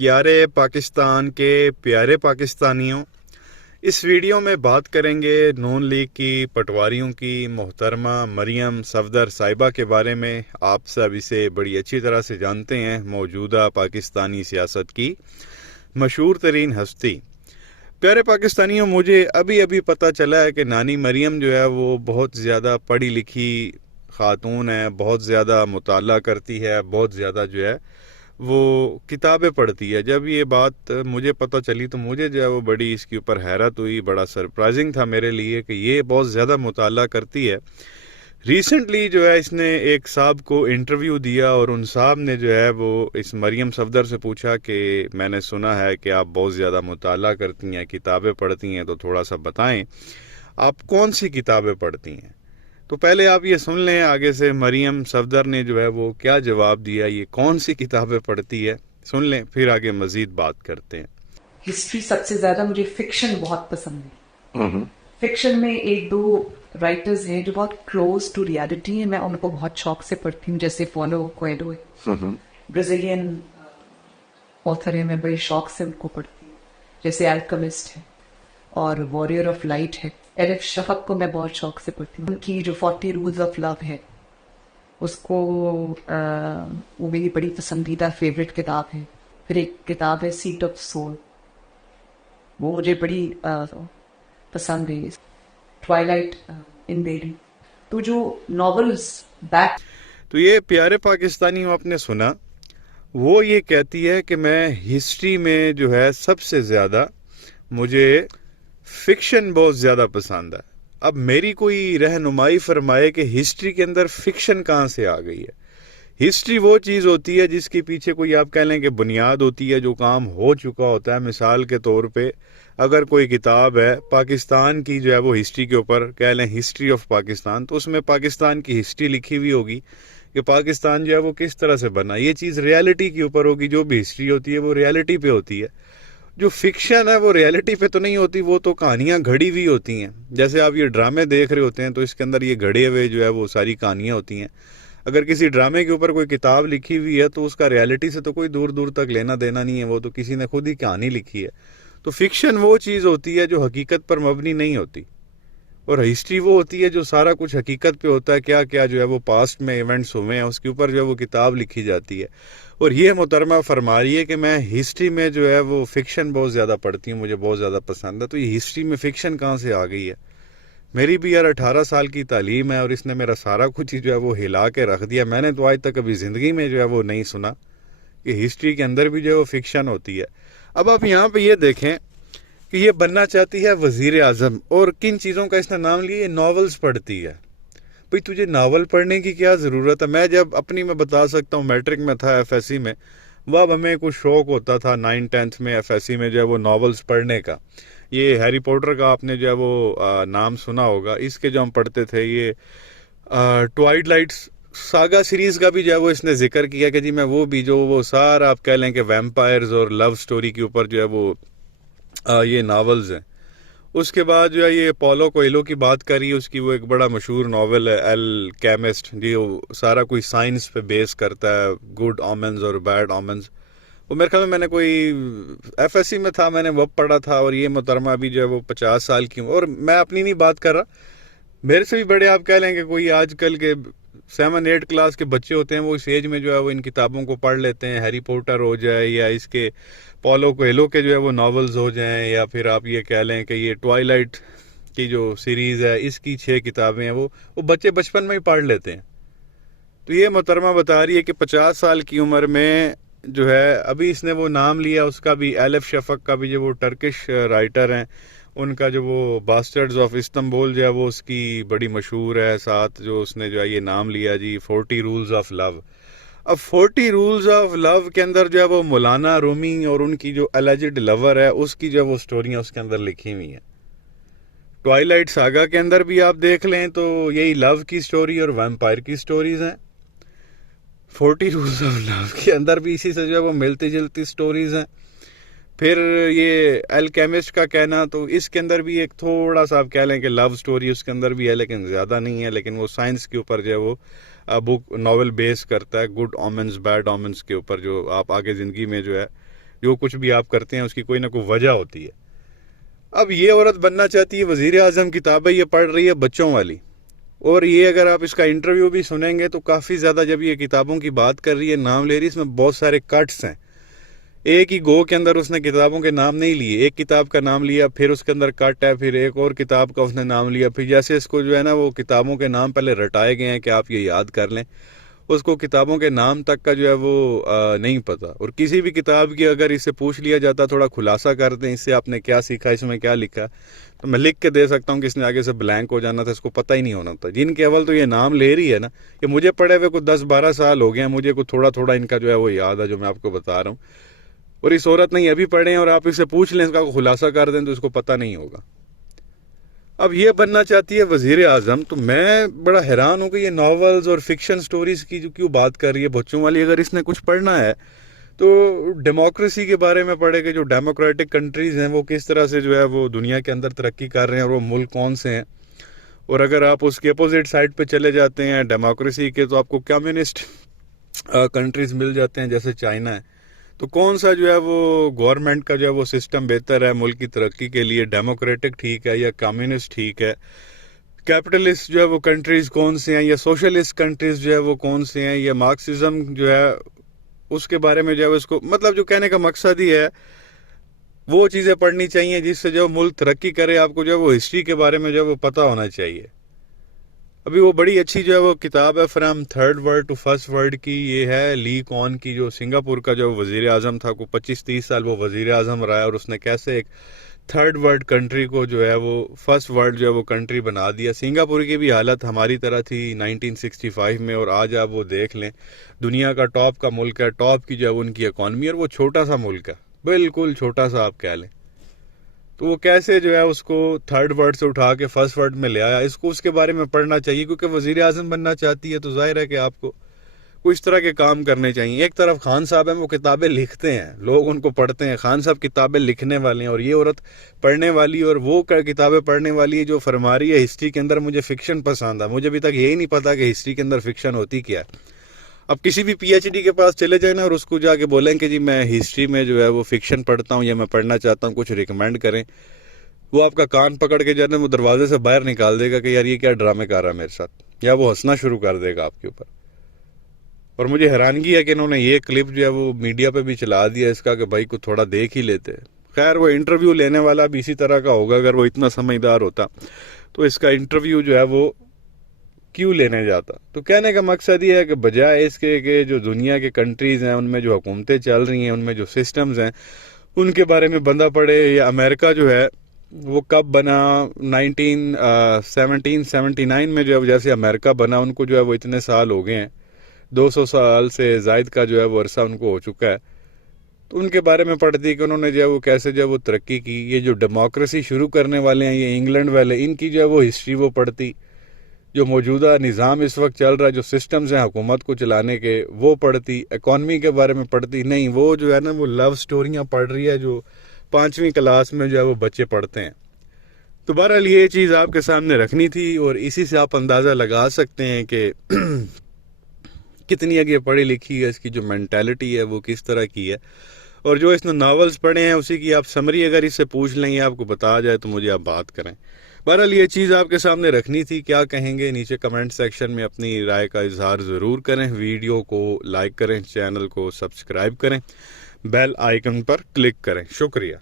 پیارے پاکستان کے پیارے پاکستانیوں، اس ویڈیو میں بات کریں گے نون لیگ کی پٹواریوں کی محترمہ مریم صفدر صاحبہ کے بارے میں۔ آپ سب اسے بڑی اچھی طرح سے جانتے ہیں، موجودہ پاکستانی سیاست کی مشہور ترین ہستی۔ پیارے پاکستانیوں، مجھے ابھی پتہ چلا ہے کہ نانی مریم جو ہے وہ بہت زیادہ پڑھی لکھی خاتون ہے، بہت زیادہ مطالعہ کرتی ہے، بہت زیادہ جو ہے وہ کتابیں پڑھتی ہے۔ جب یہ بات مجھے پتہ چلی تو مجھے جو ہے وہ بڑی اس کے اوپر حیرت ہوئی، بڑا سرپرائزنگ تھا میرے لیے کہ یہ بہت زیادہ مطالعہ کرتی ہے۔ ریسنٹلی جو ہے اس نے ایک صاحب کو انٹرویو دیا اور ان صاحب نے جو ہے وہ اس مریم صفدر سے پوچھا کہ میں نے سنا ہے کہ آپ بہت زیادہ مطالعہ کرتی ہیں، کتابیں پڑھتی ہیں، تو تھوڑا سا بتائیں آپ کون سی کتابیں پڑھتی ہیں۔ تو پہلے آپ یہ سن لیں آگے سے مریم صفدر نے جو ہے وہ کیا جواب دیا، یہ کون سی کتابیں پڑھتی ہے، سن لیں پھر آگے مزید بات کرتے ہیں۔ ہسٹری سب سے زیادہ مجھے فکشن بہت پسند ہے۔ فکشن میں ایک دو رائٹرز ہیں جو بہت کلوز ٹو ریالٹی ہیں، میں ان کو بہت شوق سے پڑھتی ہوں، جیسے پولو کویلو ہے، برازیلین آتھر ہے، میں بڑے شوق سے ان کو پڑھتی ہوں، جیسے الکیمسٹ ہے اور واریر آف لائٹ ہے۔ ایلف شفق کو میں بہت شوق سے پڑھتی ہوں، ان کی جو 40 رولز آف لو ہے اس کو وہ میری بڑی پسندیدہ فیوریٹ کتاب ہے۔ پھر ایک کتاب ہے سیٹ آف سول، وہ مجھے بڑی پسند ہے۔ ٹوائلائٹ ان بیری، تو جو ناولز بیک تو یہ پیارے پاکستانیوں آپ نے سنا، وہ یہ کہتی ہے کہ میں ہسٹری میں جو ہے سب سے زیادہ مجھے فکشن بہت زیادہ پسند ہے۔ اب میری کوئی رہنمائی فرمائے کہ ہسٹری کے اندر فکشن کہاں سے آ گئی ہے۔ ہسٹری وہ چیز ہوتی ہے جس کے پیچھے کوئی آپ کہہ لیں کہ بنیاد ہوتی ہے، جو کام ہو چکا ہوتا ہے۔ مثال کے طور پہ اگر کوئی کتاب ہے پاکستان کی جو ہے وہ ہسٹری کے اوپر کہہ لیں ہسٹری آف پاکستان، تو اس میں پاکستان کی ہسٹری لکھی ہوئی ہوگی کہ پاکستان جو ہے وہ کس طرح سے بنا۔ یہ چیز ریالٹی کے اوپر ہوگی، جو بھی ہسٹری ہوتی ہے وہ ریالٹی پہ ہوتی ہے۔ جو فکشن ہے وہ ریالٹی پہ تو نہیں ہوتی، وہ تو کہانیاں گھڑی ہوئی ہوتی ہیں۔ جیسے آپ یہ ڈرامے دیکھ رہے ہوتے ہیں تو اس کے اندر یہ گھڑے ہوئے جو ہے وہ ساری کہانیاں ہوتی ہیں۔ اگر کسی ڈرامے کے اوپر کوئی کتاب لکھی ہوئی ہے تو اس کا ریالٹی سے تو کوئی دور دور تک لینا دینا نہیں ہے، وہ تو کسی نے خود ہی کہانی لکھی ہے۔ تو فکشن وہ چیز ہوتی ہے جو حقیقت پر مبنی نہیں ہوتی، اور ہسٹری وہ ہوتی ہے جو سارا کچھ حقیقت پہ ہوتا ہے، کیا کیا جو ہے وہ پاسٹ میں ایونٹس ہوئے ہیں اس کے اوپر جو ہے وہ کتاب لکھی جاتی ہے۔ اور یہ محترمہ فرما رہی ہے کہ میں ہسٹری میں جو ہے وہ فکشن بہت زیادہ پڑھتی ہوں، مجھے بہت زیادہ پسند ہے۔ تو یہ ہسٹری میں فکشن کہاں سے آ گئی ہے؟ میری بھی یار 18 سال کی تعلیم ہے اور اس نے میرا سارا کچھ جو ہے وہ ہلا کے رکھ دیا۔ میں نے تو آج تک ابھی زندگی میں جو ہے وہ نہیں سنا کہ ہسٹری کے اندر بھی جو ہے وہ فکشن ہوتی ہے۔ اب آپ یہاں پہ یہ دیکھیں کہ یہ بننا چاہتی ہے وزیر اعظم، اور کن چیزوں کا اس نے نام لیا؟ یہ ناولز پڑھتی ہے۔ بھئی تجھے ناول پڑھنے کی کیا ضرورت ہے؟ میں جب اپنی میں بتا سکتا ہوں، میٹرک میں تھا ایف ایس سی میں، وہ اب ہمیں کچھ شوق ہوتا تھا 9th میں ایف ایس سی میں جو ہے وہ ناولز پڑھنے کا۔ یہ ہیری پوٹر کا آپ نے جو ہے وہ نام سنا ہوگا، اس کے جو ہم پڑھتے تھے۔ یہ ٹوائلائٹ ساگا سیریز کا بھی جو ہے وہ اس نے ذکر کیا کہ جی میں وہ بھی جو وہ سارا آپ کہہ لیں کہ ویمپائرز اور لو سٹوری کے اوپر جو ہے وہ یہ ناولز ہیں۔ اس کے بعد جو ہے یہ پولو کویلو کی بات کری، اس کی وہ ایک بڑا مشہور ناول ہے الکیمسٹ، جی وہ سارا کوئی سائنس پہ بیس کرتا ہے، گڈ آمنز اور بیڈ آمنز۔ وہ میرے خیال میں نے کوئی ایف ایس سی میں تھا، میں نے وہ پڑھا تھا۔ اور یہ محترمہ ابھی جو ہے وہ 50 سال کی ہوں، اور میں اپنی نہیں بات کر رہا، میرے سے بھی بڑے آپ کہہ لیں کہ کوئی آج کل کے 7-8 کلاس کے بچے ہوتے ہیں، وہ اس ایج میں جو ہے وہ ان کتابوں کو پڑھ لیتے ہیں۔ ہیری پوٹر ہو جائے یا اس کے پولو کویلو کے جو ہے وہ ناولز ہو جائیں، یا پھر آپ یہ کہہ لیں کہ یہ ٹوائلائٹ کی جو سیریز ہے اس کی 6 کتابیں ہیں، وہ بچے بچپن میں ہی پڑھ لیتے ہیں۔ تو یہ محترمہ بتا رہی ہے کہ 50 سال کی عمر میں جو ہے ابھی اس نے وہ نام لیا اس کا بھی، ایلف شفق کا بھی، جو وہ ٹرکش رائٹر ہیں، ان کا جو وہ باسٹرڈز آف استنبول جو ہے وہ اس کی بڑی مشہور ہے۔ ساتھ جو اس نے جو ہے یہ نام لیا جی 40 رولز آف لو۔ اب 40 رولز آف لو کے اندر جو ہے وہ مولانا رومی اور ان کی جو الیجڈ لور ہے اس کی جو وہ سٹوریاں اس کے اندر لکھی ہوئی ہیں۔ ٹوائلائٹ ساگا کے اندر بھی آپ دیکھ لیں تو یہی لو کی سٹوری اور ویمپائر کی سٹوریز ہیں۔ 40 رولز آف لو کے اندر بھی اسی سے جو ہے وہ ملتی جلتی سٹوریز ہیں۔ پھر یہ الکیمسٹ کا کہنا، تو اس کے اندر بھی ایک تھوڑا سا آپ کہہ لیں کہ لو سٹوری اس کے اندر بھی ہے، لیکن زیادہ نہیں ہے، لیکن وہ سائنس کے اوپر جو ہے وہ بک ناول بیس کرتا ہے، گڈ آمنز بیڈ آمنز کے اوپر، جو آپ آگے زندگی میں جو ہے جو کچھ بھی آپ کرتے ہیں اس کی کوئی نہ کوئی وجہ ہوتی ہے. اب یہ عورت بننا چاہتی ہے وزیر اعظم, کتابیں یہ پڑھ رہی ہے بچوں والی, اور یہ اگر آپ اس کا انٹرویو بھی سنیں گے تو کافی زیادہ جب یہ کتابوں کی بات کر رہی ہے, نام لے رہی ہے, اس میں بہت سارے کٹس ہیں. ایک ہی گو کے اندر اس نے کتابوں کے نام نہیں لیے, ایک کتاب کا نام لیا, پھر اس کے اندر کٹ ہے, پھر ایک اور کتاب کا اس نے نام لیا, پھر جیسے اس کو جو ہے نا وہ کتابوں کے نام پہلے رٹائے گئے ہیں کہ آپ یہ یاد کر لیں, اس کو کتابوں کے نام تک کا جو ہے وہ نہیں پتا. اور کسی بھی کتاب کی اگر اس سے پوچھ لیا جاتا تھوڑا خلاصہ کر دیں اس سے آپ نے کیا سیکھا, اس میں کیا لکھا, تو میں لکھ کے دے سکتا ہوں کہ اس نے آگے سے بلینک ہو جانا تھا, اس کو پتہ ہی نہیں ہونا تھا. جن کے اول تو یہ نام لے رہی ہے نا, یہ مجھے پڑھے ہوئے کوئی 10-12 سال ہو گئے ہیں, مجھے کوئی تھوڑا تھوڑا ان کا جو ہے وہ یاد ہے جو میں آپ کو بتا رہا ہوں, اور اس عورت نے یہ بھی پڑھے ہیں, اور آپ اس سے پوچھ لیں اس کا خلاصہ کر دیں تو اس کو پتہ نہیں ہوگا. اب یہ بننا چاہتی ہے وزیر اعظم, تو میں بڑا حیران ہوں کہ یہ ناولز اور فکشن سٹوریز کی جو کیوں بات کر رہی ہے بچوں والی. اگر اس نے کچھ پڑھنا ہے تو ڈیموکریسی کے بارے میں پڑھے کہ جو ڈیموکریٹک کنٹریز ہیں وہ کس طرح سے جو ہے وہ دنیا کے اندر ترقی کر رہے ہیں, اور وہ ملک کون سے ہیں. اور اگر آپ اس کے اپوزٹ سائڈ پہ چلے جاتے ہیں ڈیموکریسی کے, تو آپ کو کمیونسٹ کنٹریز مل جاتے ہیں جیسے چائنا ہے. تو کون سا جو ہے وہ گورنمنٹ کا جو ہے وہ سسٹم بہتر ہے ملک کی ترقی کے لیے, ڈیموکریٹک ٹھیک ہے یا کمیونسٹ ٹھیک ہے, کیپٹلسٹ جو ہے وہ کنٹریز کون سے ہیں یا سوشلسٹ کنٹریز جو ہے وہ کون سے ہیں, یا مارکسزم جو ہے اس کے بارے میں جو ہے اس کو, مطلب جو کہنے کا مقصد ہی ہے وہ چیزیں پڑھنی چاہیے جس سے جو ملک ترقی کرے. آپ کو جو ہے وہ ہسٹری کے بارے میں جو ہے وہ پتہ ہونا چاہیے. ابھی وہ بڑی اچھی جو ہے وہ کتاب ہے from third world to first world کی, یہ ہے لی کون کی, جو سنگاپور کا جو وزیر اعظم تھا, کو 25-30 سال وہ وزیر اعظم رہا ہے, اور اس نے کیسے ایک تھرڈ ورلڈ کنٹری کو جو ہے وہ فرسٹ ورلڈ جو ہے وہ کنٹری بنا دیا. سنگاپور کی بھی حالت ہماری طرح تھی 1965 میں, اور آج آپ وہ دیکھ لیں دنیا کا ٹاپ کا ملک ہے, ٹاپ کی جو ہے ان کی اکانومی, اور وہ چھوٹا سا ملک ہے, بالکل چھوٹا سا آپ کہہ لیں. تو وہ کیسے جو ہے اس کو تھرڈ ورلڈ سے اٹھا کے فرسٹ ورلڈ میں لے آیا, اس کو اس کے بارے میں پڑھنا چاہیے. کیونکہ وزیر اعظم بننا چاہتی ہے تو ظاہر ہے کہ آپ کو کچھ اس طرح کے کام کرنے چاہیے. ایک طرف خان صاحب ہیں وہ کتابیں لکھتے ہیں, لوگ ان کو پڑھتے ہیں, خان صاحب کتابیں لکھنے والے ہیں, اور یہ عورت پڑھنے والی, اور وہ کتابیں پڑھنے والی ہے جو فرما رہی ہے ہسٹری کے اندر مجھے فکشن پسند ہے. مجھے ابھی تک یہی نہیں پتا کہ ہسٹری کے اندر فکشن ہوتی کیا ہے. اب کسی بھی پی ایچ ڈی کے پاس چلے جائیں نا اور اس کو جا کے بولیں کہ جی میں ہسٹری میں جو ہے وہ فکشن پڑھتا ہوں یا میں پڑھنا چاہتا ہوں, کچھ ریکمینڈ کریں, وہ آپ کا کان پکڑ کے جانے وہ دروازے سے باہر نکال دے گا کہ یار یہ کیا ڈرامے کر رہا ہے میرے ساتھ, یا وہ ہنسنا شروع کر دے گا آپ کے اوپر. اور مجھے حیرانگی ہے کہ انہوں نے یہ کلپ جو ہے وہ میڈیا پہ بھی چلا دیا اس کا کہ بھائی کو تھوڑا دیکھ ہی لیتے. خیر وہ انٹرویو لینے والا بھی اسی طرح کا ہوگا, اگر وہ اتنا سمجھدار ہوتا تو اس کا انٹرویو جو ہے وہ کیوں لینے جاتا. تو کہنے کا مقصد یہ ہے کہ بجائے اس کے کہ جو دنیا کے کنٹریز ہیں ان میں جو حکومتیں چل رہی ہیں, ان میں جو سسٹمز ہیں, ان کے بارے میں بندہ پڑھے. یا امریکہ جو ہے وہ کب بنا, 1779 میں جو ہے جیسے امریکہ بنا, ان کو جو ہے وہ اتنے سال ہو گئے ہیں, 200 سال سے زائد کا جو ہے وہ عرصہ ان کو ہو چکا ہے. تو ان کے بارے میں پڑھتی کہ انہوں نے جو ہے وہ کیسے جو ہے وہ ترقی کی. یہ جو ڈیموکریسی شروع کرنے والے ہیں یہ انگلینڈ والے, ان کی جو ہے وہ ہسٹری وہ پڑھتی. جو موجودہ نظام اس وقت چل رہا ہے, جو سسٹمز ہیں حکومت کو چلانے کے, وہ پڑھتی. اکانومی کے بارے میں پڑھتی نہیں, وہ جو ہے نا وہ لو سٹوریاں پڑھ رہی ہے جو 5ویں کلاس میں جو ہے وہ بچے پڑھتے ہیں. تو بہرحال یہ چیز آپ کے سامنے رکھنی تھی, اور اسی سے آپ اندازہ لگا سکتے ہیں کہ کتنی آگے پڑھی لکھی ہے, اس کی جو مینٹیلٹی ہے وہ کس طرح کی ہے. اور جو اس نے ناولز پڑھے ہیں اسی کی آپ سمری اگر اس سے پوچھ لیں یا آپ کو بتا جائے تو مجھے آپ بات کریں. بہرحال یہ چیز آپ کے سامنے رکھنی تھی. کیا کہیں گے نیچے کمنٹ سیکشن میں اپنی رائے کا اظہار ضرور کریں. ویڈیو کو لائک کریں, چینل کو سبسکرائب کریں, بیل آئیکن پر کلک کریں. شکریہ.